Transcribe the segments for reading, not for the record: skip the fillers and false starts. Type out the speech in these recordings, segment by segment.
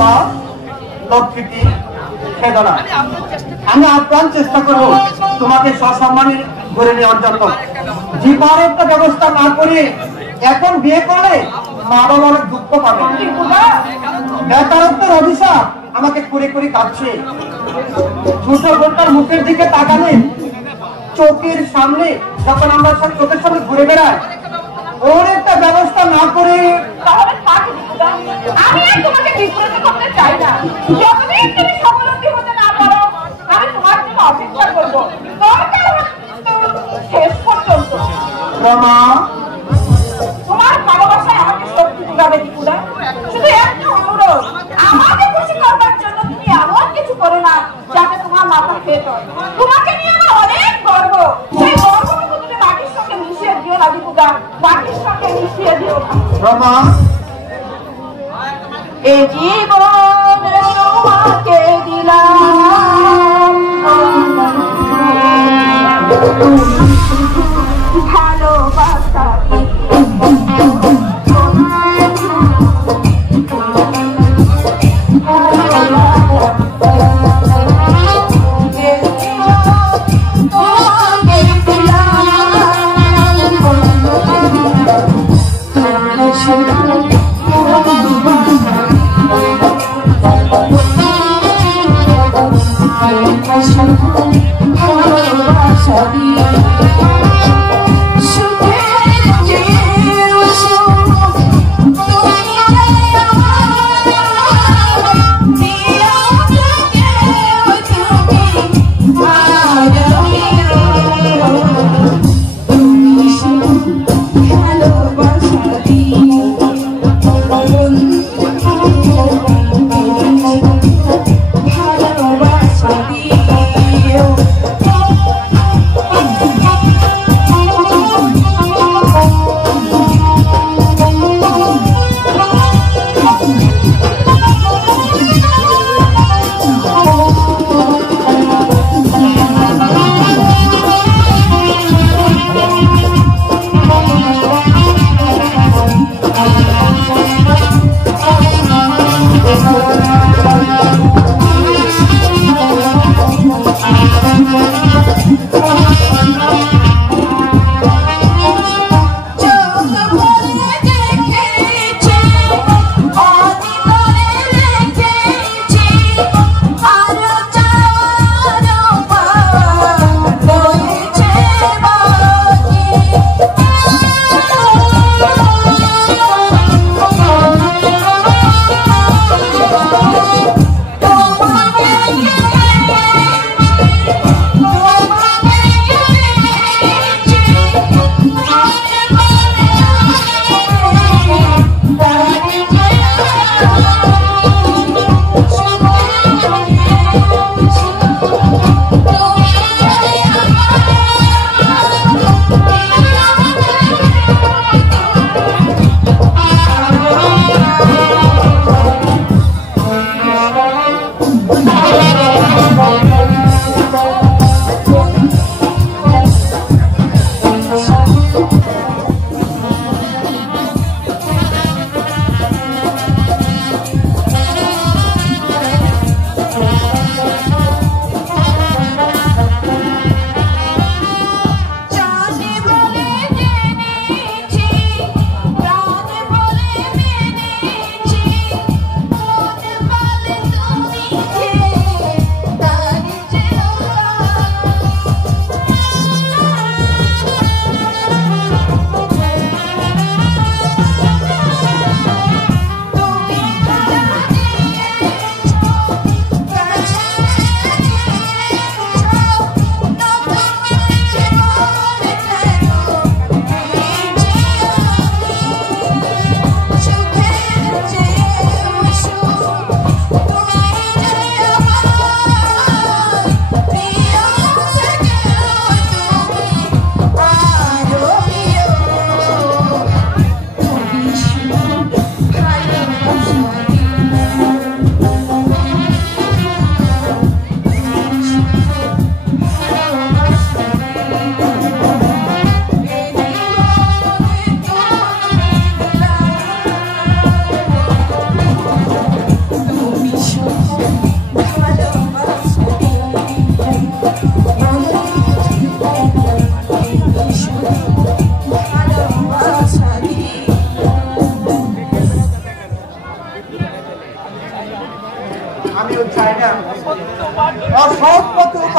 মা লক্ষ্মীটি খেদো না, আমি আপ্রাণ চেষ্টা করবো তোমাকে সসম্মানে ঘুরে নেওয়ার জন্য। জীবনের ব্যবস্থা না করে এখন বিয়ে করলে মা বাবা অনেক দুঃখ পাবে। বেকারত্বের অভিশাপ আমাকে করে করে কাঁদছে। ছোট বোনটার মুখের দিকে তাকালে চোখের সামনে যখন আমরা সব চোখের সামনে ঘুরে বেড়াই, ওর একটা ব্যবস্থা না করে তাহলে আমি আর তোমাকে বিব্রত করতে চাই না। যতদিন তুমি স্বাবলম্বী হতে না পারো আমি তোমার জন্য অপেক্ষা করবো শেষ পর্যন্ত। রমা, তোমার ভালোবাসায় আমাকে শক্তি যোগাবে দীপুদা। শুধু একটা অনুরোধ, আমাকে খুশি করবার জন্য তুমি এমন কিছু করো না যাতে তোমার মাথা খেয়ে যায়। তোমাকে নিয়ে আমার অনেক গর্ব, সেই গর্বটুকু তুমি মাটির সঙ্গে মিশিয়ে দিও না দীপুদা, মাটির সঙ্গে মিশিয়ে দিও না। রমা, এ জীবন তোমাকে দিলাম, ভালোবাসা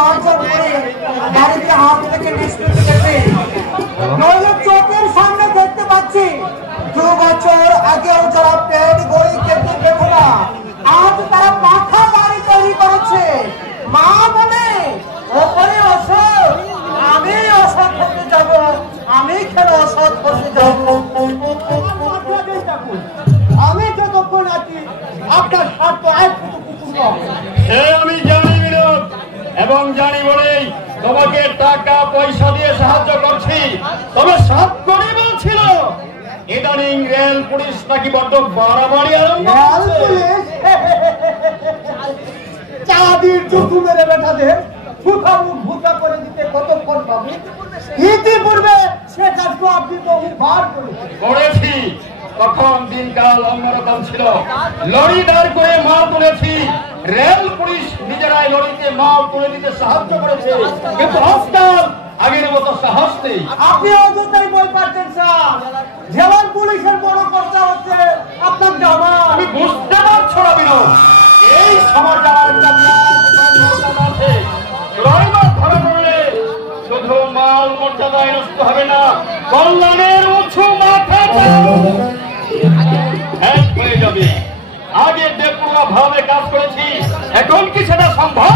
উপার্জন করে গাড়িতে হাত থেকে নিষ্কৃতি দেবে। নইলে চোখের সামনে দেখতে পাচ্ছি 2 বছর আগেও যারা পেট গড়ি খেতে পেত না, আজ তারা পাখা বাড়ি তৈরি করেছে। মা বলে ওপরে অসৎ, আমি অসৎ হতে যাব, আমি কেন অসৎ হতে যাব? আমি যতক্ষণ আছি আপনার স্বার্থ আমি জানি বিনোদ, এবং জানি বলেই তোমাকে টাকা পয়সা দিয়ে সাহায্য করছি। তবে সাত গরিব ছিল, ইদানিং রেল পুলিশ নাকি বড্ড বাড়াবাড়ি আরম্ভ করেছে। চাঁদির চুটু মেরে বেটাদের ফুটা মুখ ভুটা করে দিতে কতক্ষণ পাবে? ইতিপূর্বে সে কাজকে আপনি বহুবার করেছি। তখন দিনকাল অন্যরকম ছিল, লরি দাঁড় করে মাল তুলেছি, রেল পুলিশ নিজেরাই লরিতে মাল তুলে দিতে সাহায্য করেছে। কিন্তু আজকাল আগের মতো সাহস নেই। আপনি অযথাই বই পাচ্ছেন স্যার, যেমন পুলিশের বড় কথা হচ্ছে আপনার জামা। আমি বুঝতে পারছো না বিনোদ, এই সমাজে আমার একটা মর্যাদা আছে। ড্রাইভার ধরা পড়লে শুধু মাল মর্যাদায় নষ্ট হবে না, কল্যাণের উঁচু মাথা হয়ে যাবে। আগে বেপরোয়া ভাবে কাজ করেছি, এখন কি সেটা সম্ভব?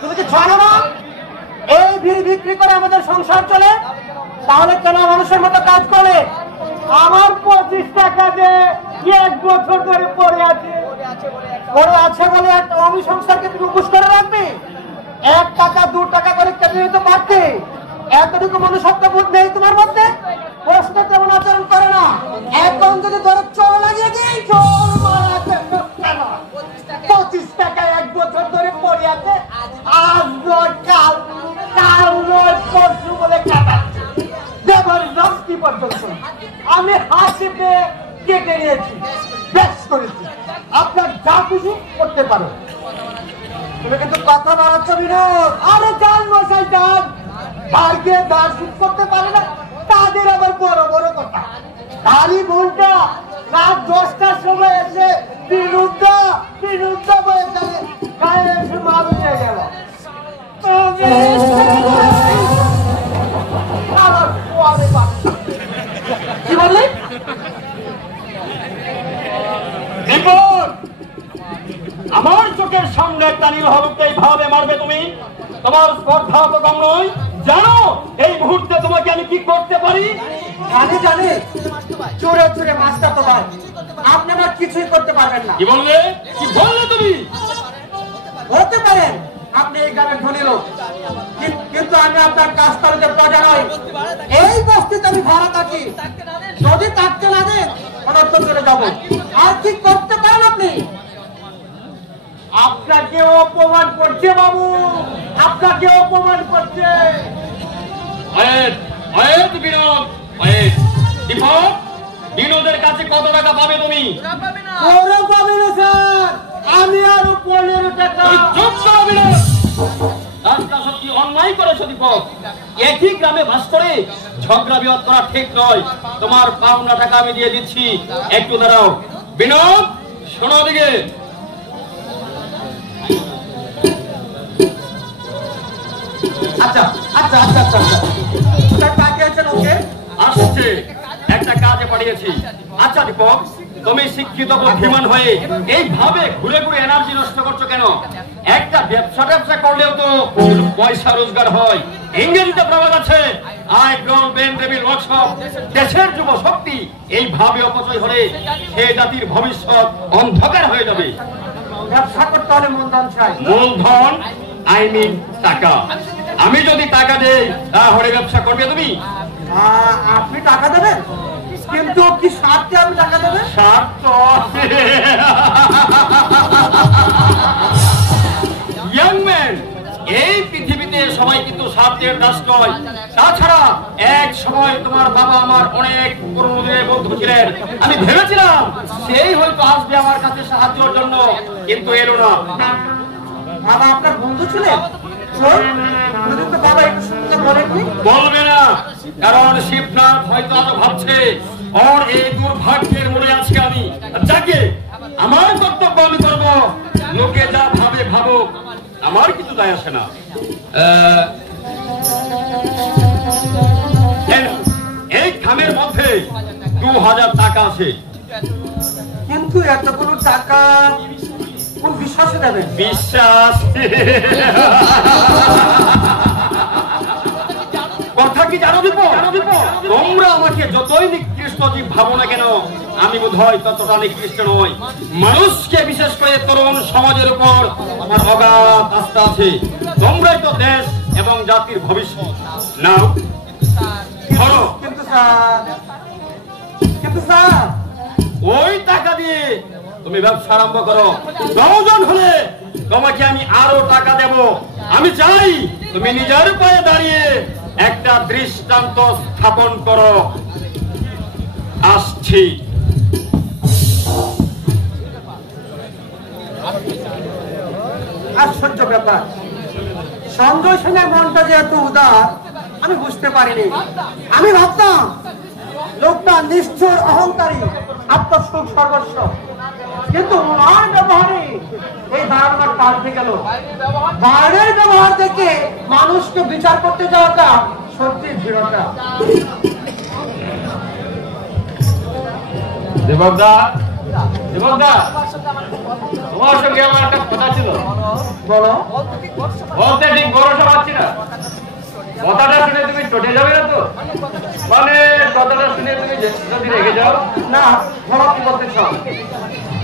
তুমি কি জানো না এই বিড়ি বিক্রি করে আমাদের সংসার চলে? তাহলে কেন মানুষের মতো কাজ করে? আমার 25 টাকা দিয়ে 1 বছর ধরে পড়ে আছে বলে একটা অভিসংসারকে তুমি উপোস করে রাখবে? 1 টাকা 2 টাকা করে কেটে নিতে পারতে? এতটুকু মনুষ্যত্ব বোধ নেই তোমার মধ্যে? প্রশ্ন তেমন আচরণ করে না। এখন যদি ধরো চোর লাগিয়ে দিই, চোর মারা 25 টাকা 1 বছর ধরে পড়ে আছে, আজ নয় কাল, কাল নয় পরশু বলে কাটাচ্ছে। জবরদস্তি পর্যন্ত আমি হাসি পেয়ে কেটে নিয়েছি, বেশ করেছি। আপনার যা খুশি করতে পারো। তুমি কিন্তু কথা বাড়াচ্ছ বিনোদ। আরে যান মশাই যান, ভাগ্যে দাঁড় শুট করতে পারে না তাদের আবার বড় বড় কথা। খালি ভুলটা রাত 10টার সময় এসে বিরুদ্ধা বয়ে যাবে, গায়ে এসে মাল নিয়ে গেল। কি বললি? আমার চোখের সামনে একটা নির্ভাবককে এইভাবে মারবে তুমি? তোমার স্পর্ধা তো কম নয়। জানো এই মুহূর্তে তোমাকে আমি কি করতে পারি? জানি চোরে চোরে মাছটা তো ভাই, আপনি আমার কিছুই করতে পারবেন না। কি বললে তুমি? হতে পারেন আপনি এই গ্রামের ধনী লোক, কিন্তু আমি আপনার কাজ করতে প্রজা নয়। এই বস্তিতে আমি ভাড়া থাকি, যদি থাকতে না দেন অনর্থ চলে যাবো। আর কি করতে পারেন আপনি? আপনাকে অপমান করছে বাবু, আপনাকে অপমান করছে। বিনোদের কাছে কত টাকা পাবে তুমি? পাবে না স্যার, আমি আরো 15 টাকা। অন্যায় করেছো দীপক, একই গ্রামে বাস করে ঝগড়া বিবাদ করা ঠিক নয়। তোমার পাওনা টাকা আমি দিয়ে দিচ্ছি, একটু দাঁড়াও। বিনোদ শোনো দিকে, আচ্ছা আচ্ছা আচ্ছা আচ্ছা আসছে, একটা কাজে পাঠিয়েছি। আচ্ছা দীপক, তুমি শিক্ষিত বুদ্ধিমান হয়ে এইভাবে ঘুরে ঘুরে এনার্জি নষ্ট করছো কেন? একটা ব্যবসা করলেও তো পয়সা রোজগার হয়। ইংরেজিতে প্রবাদ আছে, I grown Ben devil workshop. দেশের যুব শক্তি এইভাবে অপচয় হলে সে জাতির ভবিষ্যৎ অন্ধকার হয়ে যাবে। ব্যবসা করতে হলে মূলধন চাই। মূলধন আই মিন টাকা। আমি যদি টাকা দেই তাহলে ব্যবসা করবে তুমি? আপনি টাকা দেবেন, কিন্তু কি স্বার্থে আপনি টাকা দেবেন? স্বার্থ স্বার্থের দাস নয়। তাছাড়া এক সময় তোমার বাবা আমার অনেক পুরনো দিনের বন্ধু ছিলেন। আমি ভেবেছিলাম সেই হয়তো আসবে আমার কাছে সাহায্যের জন্য, কিন্তু এলো না। বাবা আপনার বন্ধু ছিলেন? বাবা একটু শুনতে বলেননি? বলবে না, কারণ শিবনাথ হয়তো আরো ভাবছে ওর এই দুর্ভাগ্যের মূলে আজকে আমি। যাকে আমার কর্তব্য আমি করবো, লোকে যা ভাবে ভাবুক, আমার কিছু দায় আসে না। এই খামের মধ্যে 2000 টাকা আছে। কিন্তু এতগুলো টাকা কোন বিশ্বাসে দেবেন? বিশ্বাস কথা কি জানো দিব? তোমরা আমাকে যতই নিকৃষ্ট জীব ভাবো না কেন, আমি বোধ হয় ততটা নিকৃষ্ট নই। মানুষকে বিশেষ করে তরুণ সমাজের উপর আমার অগাধ আস্থা আছে। তোমরাই তো দেশ এবং জাতির ভবিষ্যৎ। নাও ধরো। কিন্তু স্যার ওই টাকা দিয়ে তুমি ব্যবসা আরম্ভ করো। প্রয়োজন হলে তোমাকে আমি আরো টাকা দেব। আমি চাই তুমি নিজের পায়ে দাঁড়িয়ে একটা দৃষ্টান্ত স্থাপন করো। আসছি। আশ্চর্য ব্যাপার, সঞ্জয় সেনের মনটা যে এত উদার আমি বুঝতে পারিনি। আমি ভাবতাম লোকটা নিষ্ঠুর, অহংকারী, আত্মসুখ সর্বস্ব, কিন্তু ওনার ব্যবহারে এই ধারণা পাল্টে গেল। বাইরের ব্যবহার থেকে মানুষকে বিচার করতে যাওয়াটা সত্যি দৃঢ়তা। দেবদা, দেবদা, তোমার সঙ্গে আমার একটা কথা ছিল। বলো। বলতে ঠিক ভরসা পাচ্ছি না। কথাটা শুনে তুমি চটে যাবে না তো? মানে কথাটা শুনে তুমি যদি রেখে যাও? না, বলো কি বলতে চাও?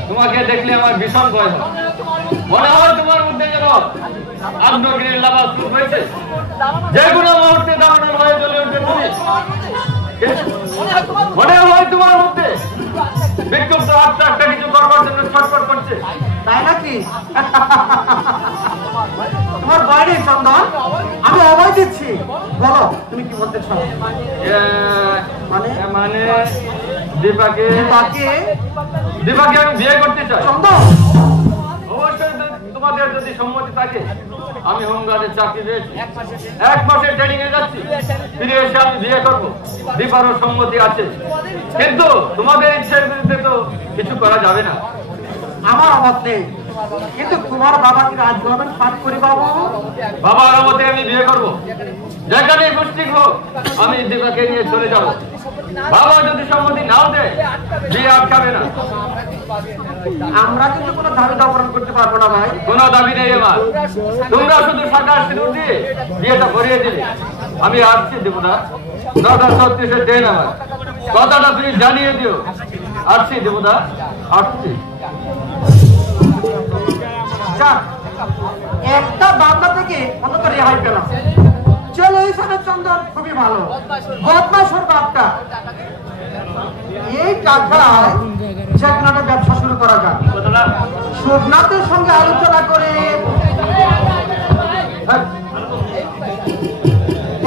তোমাকে দেখলে আমার ভীষণ ভয় হয়। মনে হয় তোমার মধ্যে যেন আগ্নেয়গিরির লাভা শুরু হয়েছে, যে কোনো মুহূর্তে দাবানল হয়ে চলে উঠবে তুমি। মনে হয় তোমার মধ্যে বিক্ষুব্ধ আত্মা একটা কিছু করবার জন্য ছটফট করছে, তাই নাকি? তোমার বাইরে চন্দন, আমি অভয় দিচ্ছি, বলো তুমি কি বলতে চাও? মানে মানে দীপাকে তাকে আমি বিয়ে করতে চাই। চন্দন, অবশ্যই তোমাদের যদি সম্মতি থাকে। আমি হোমগার্ডের চাকরি পেয়েছি, 1 মাসের ট্রেনিং এ যাচ্ছি, ফিরে এসে আমি বিয়ে করবো। দীপারও সম্মতি আছে, কিন্তু তোমাদের ইচ্ছের বিরুদ্ধে তো কিছু করা যাবে না। আমার অমত নেই, কিন্তু তোমার বাবাকে রাজ করবেন পাঠ করি বাবু। বাবার মতে আমি বিয়ে করবো, যেখানে পুষ্টিক হোক আমি দীপাকে নিয়ে চলে যাব। বাবা যদি সম্মতি নাও দেয়, বিয়ে আটকাবে না। আমরা কিন্তু কোনো দাবি দাবরণ করতে পারবো না ভাই। কোনো দাবি নেই আমার, তোমরা শুধু সাদা সিঁদুর দিয়ে বিয়েটা ভরিয়ে দিলে। আমি আসছি দেবদা, 9:36 ট্রেন আমার, কথাটা তুমি জানিয়ে দিও। আসছি দেবদা, আসছি। যাক, একটা বান্দা থেকে অন্তত রেহাই পেলাম। চলো হিসাবে চন্দন খুবই ভালো, বদমাশের বাপটা। এই টাকায় যেখানে ব্যবসা শুরু করা যায়, সোমনাথের সঙ্গে আলোচনা করে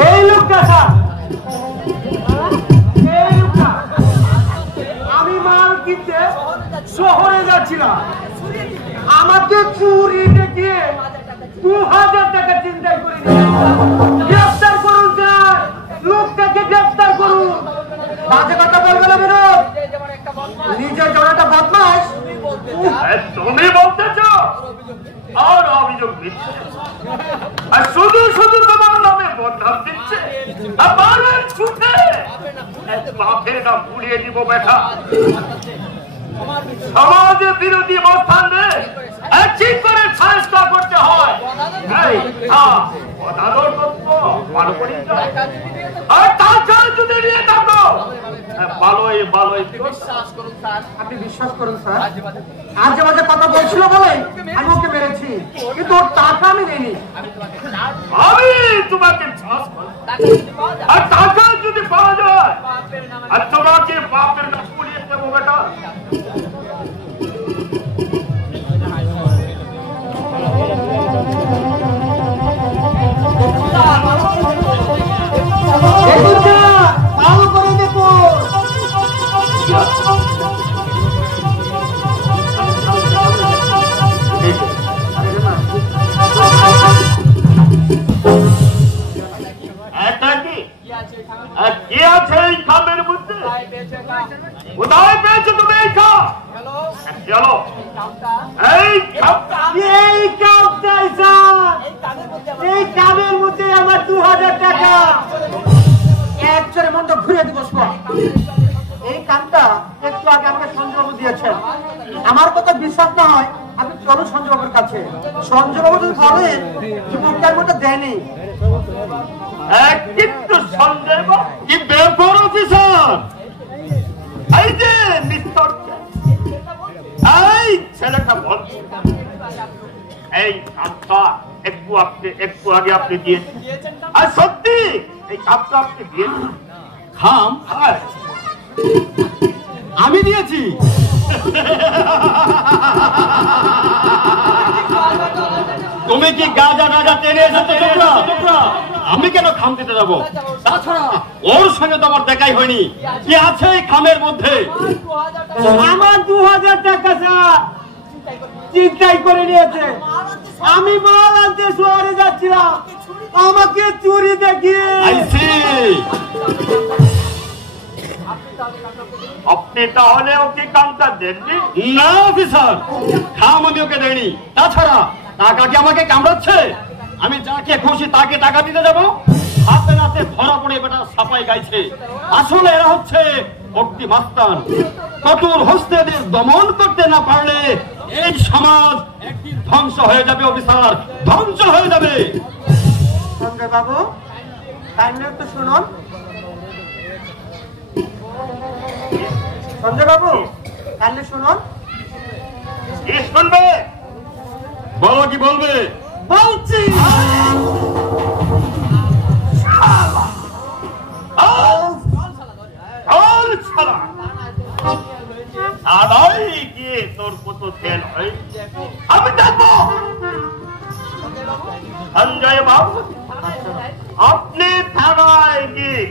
এই লোকটা আমি মাল কিনতে শহরে যাচ্ছিলাম, আমাকে চুরি দেখিয়ে 2000 টাকা চিন্তাই করে গ্রেফতার করুন স্যার, লোকটাকে গ্রেফতার করুন। বাজে কথা বলবে না বিনোদ, নিজের জনটা বদমাস। তুমি বলতেছ আর অভিযোগ দিচ্ছে, আর শুধু শুধু তোমার নামে বদনাম দিচ্ছে। আমার ছুটে বাপের নাম ভুলিয়ে দিব বেটা। সমাজে বিরোধী অবস্থান ঠিক করে সাহায্য করতে হয়। আর তাছাড়া যদি নিয়ে থাকো ভালোই ভালোই বিশ্বাস করুন স্যার। আপনি বিশ্বাস করুন স্যার, আজে বাজে কথা বলছিল বলে আমি ওকে মেরেছি, কিন্তু ওর টাকা আমি নেইনি। আমি তোমাকে আর টাকা যদি পাওয়া যায় আর তোমাকে বাপের নাম পুড়িয়ে দেবো বেটা। আছে এই খামের মধ্যে? কোথায় পেয়েছো তুমি এই খাম? চলো এই কামের মধ্যে আমার 2000 টাকা একচরে মনটা ঘুরে দিব। এই কামটা একটু আগে আমাকে সঞ্জয়বাবু দিয়েছেন। আমার কথা বিশ্বাস না হয় আপনি চলুন সঞ্জয়বাবুর কাছে। সঞ্জয়বাবু যদি বলেন যে মুখটার মধ্যে দেয়নি। কিন্তু সঞ্জয় বাবু কি ব্যাপার অফিসার? এই যে মিস্টার এই ছেলেটা বলছে এই কাপটা একটু আগে আপনি দিয়েছেন, আর সত্যি এই কাপটা আপনি দিয়েছেন? খাম আমি দিয়েছি। তুমি কি গাজা গাজা টেনে এসেছো? আমি কেন খাম দিতে যাবো? তাছাড়া ওর সঙ্গে তো আমার দেখাই হয়নি। কি আছে এই খামের মধ্যে? আমার 2000 টাকা চিন্তাই করে নিয়েছে। আমি মাল আনতে শহরে যাচ্ছিলাম, আমাকে চুরি দেখিয়ে আপনি তাহলে ওকে কামটা দেননি? না অফিসার, খাম আমি ওকে দেয়নি। তাছাড়া টাকা কি আমাকে কামড়াচ্ছে? আমি যাকে খুশি তাকে টাকা দিতে যাবো? হাতে নাতে ধরা পড়ে বেটা সাপাই গাইছে। আসলে এরা হচ্ছে ভক্তি মাস্তান। কঠোর হস্তেদের দমন করতে না পারলে এই সমাজ একদিন ধ্বংস হয়ে যাবে অফিসার, ধ্বংস হয়ে যাবে। সঞ্জয় বাবু তাইলে তো শুনুন। সঞ্জয় বাবু তাইলে শুনুন। কি শুনবে? বলো কি বলবে? বলছি গিয়ে তোর কত তেল হয় আমি দেখবো। সঞ্জয় বাবু আপনি থানায় গিয়ে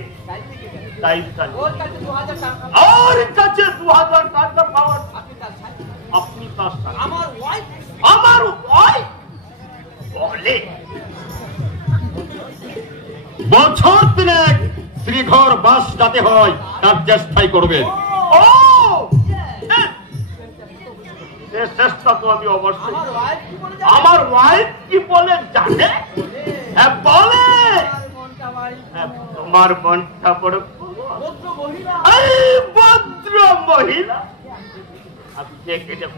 আর কাছে 2000 টাকা পাওয়ার আপনি আমার ওয়াইফ বলে বছর তিনেক শ্রীঘর বাস যাতে হয় তার চেষ্টাই করবে। ও চেষ্টা তো আমি অবশ্যই। আমার ওয়াইফ কি বলে জানে? হ্যাঁ বলে তোমার মনটা বড় ভদ্র মহিলা। আমি দেখে দেব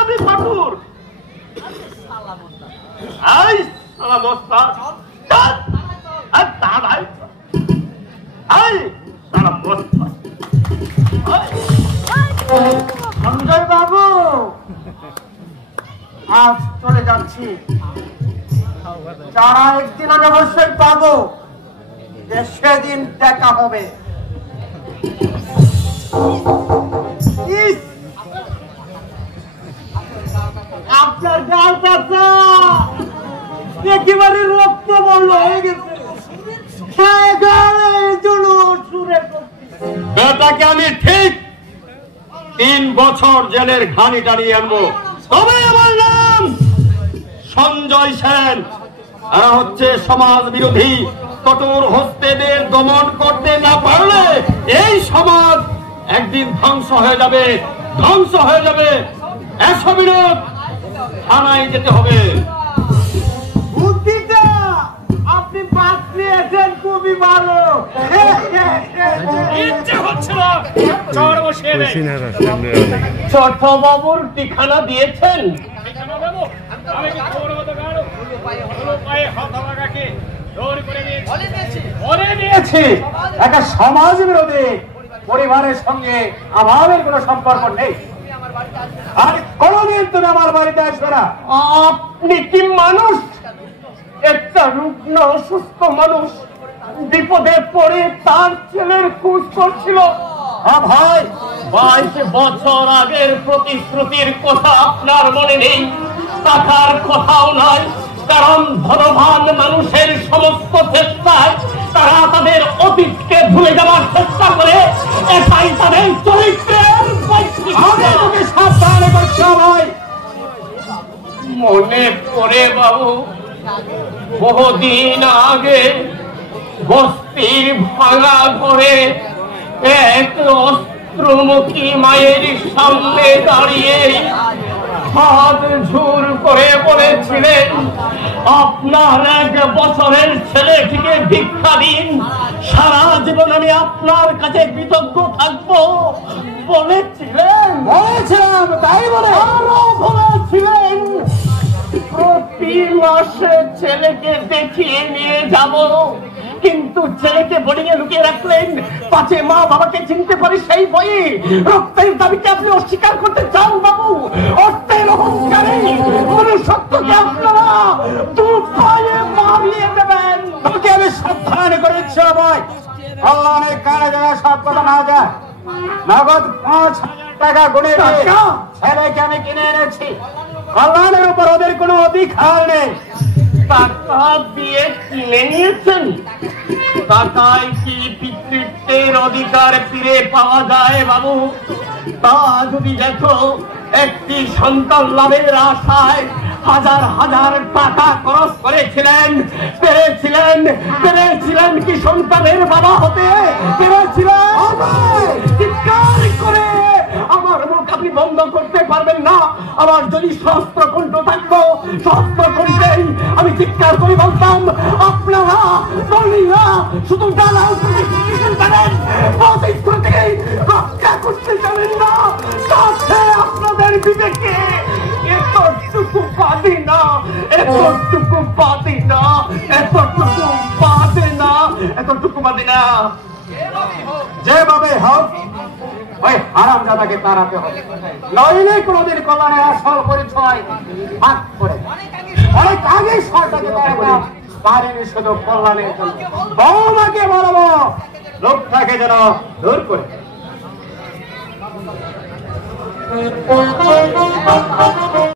আমি কঠোর। সঞ্জয় বাবু আজ চলে যাচ্ছি। যারা একদিন আমি অবশ্যই পাবো, সেদিন দেখা হবে। আপনার গালটা একেবারে রক্ত বন্ধ হয়ে গেছে। বেটাকে আমি ঠিক 3 বছর জেলের ঘানি টানিয়ে আনবো। তবে আমার নাম সঞ্জয় সেন। এরা হচ্ছে সমাজ বিরোধী। কঠোর হস্তেদের দমন করতে না পারলে এই সমাজ একদিন ধ্বংস হয়ে যাবে, ধ্বংস হয়ে যাবে। এসব বিরোধ থানায় যেতে হবে। বুদ্ধিটা আপনি বাঁচিয়েছেন খুবই ভালো। ইচ্ছে হচ্ছে না চড় বসিয়ে দেয়। ছোট বাবুর ঠিকানা দিয়েছেন? একটা সমাজ বিরোধী পরিবারের সঙ্গে আমাদের কোনো সম্পর্ক নেই। আর কোনদিন তুমি আমার বাড়িতে আসবে না। আপনি কি মানুষ? একটা রুগ্ন অসুস্থ মানুষ বিপদে পড়ে তার ছেলের খোঁজ করছিল। ভাই 22 বছর আগের প্রতিশ্রুতির কথা আপনার মনে নেই? টাকার কথাও নয়, কারণ ধনবান মানুষের সমস্ত চেষ্টায় তারা তাদের অতীতকে ভুলে যাওয়ার চেষ্টা করে। এটাই তাদের চরিত্রের সাবধানে করতে হয়। মনে পড়ে বাবু, বহুদিন আগে বস্তি পীর ভাঙা ঘরে এক অস্ত্রমুখী মায়ের সামনে দাঁড়িয়ে হাত ঝুর করে বলেছিলেন, আপনার 1 বছরের ছেলেটিকে ভিক্ষা দিন, সারা জীবন আমি আপনার কাছে কৃতজ্ঞ থাকবো বলেছিলেন। তাই বলে আরো বলেছিলেন, প্রতি মাসে ছেলেকে দেখিয়ে নিয়ে যাব, কিন্তু ছেলেকে বোর্ডিং এ লুকিয়ে রাখলেন, পাছে মা বাবাকে চিনতে পারে সেই ভয়ে। রক্তের দাবিকে আপনি অস্বীকার করতে চান বাবু? অর্থের অহংকারে মনুষ্যত্বকে আপনারা দু পায়ে মারিয়ে দেবেন। তোমাকে আমি সাবধান করেছি ভাই, অনেক কানে যেন সব কথা না যায়। নগদ 5,000 টাকা গুনে ছেলেকে আমি কিনে এনেছি। কল্যাণের উপর ওদের কোনো অধিকার নেই। টাকা দিয়ে কিনে নিয়েছেন? টাকায় কি পিতৃত্বের অধিকার ফিরে পাওয়া যায় বাবু? তা যদি দেখো, একটি সন্তান লাভের আশায় হাজার হাজার টাকা খরচ করেছিলেন, পেরেছিলেন কি সন্তানের বাবা হতে পেরেছিলেন? চিৎকার করে আমার মুখ আপনি বন্ধ করতে পারবেন না। আমার যদি সহস্র কণ্ঠ থাকতো, সহস্র কণ্ঠেই আমি চিৎকার করে বলতাম, আপনারা বলিরা শুধু ডালা উপরে জানেন, প্রতিষ্ঠা থেকে রক্ষা করতে জানেন না। তাতে আপনাদের বিবেকে এতটুকু বাদে না, এতটুকু বাদে না, এতটুকু বাদে না, এতটুকু বাদে না। যেভাবে হোক ওই হারামজাদাকে তাড়াতে হবে, নইলে কোনদিন কল্যাণের আসল পরিচয় ভাগ করে। অনেক আগে সরকারকে তাড়াতাম পারেনি শুধু কল্যাণের জন্য। বৌমাকে বলবো লোকটাকে যেন দূর করে।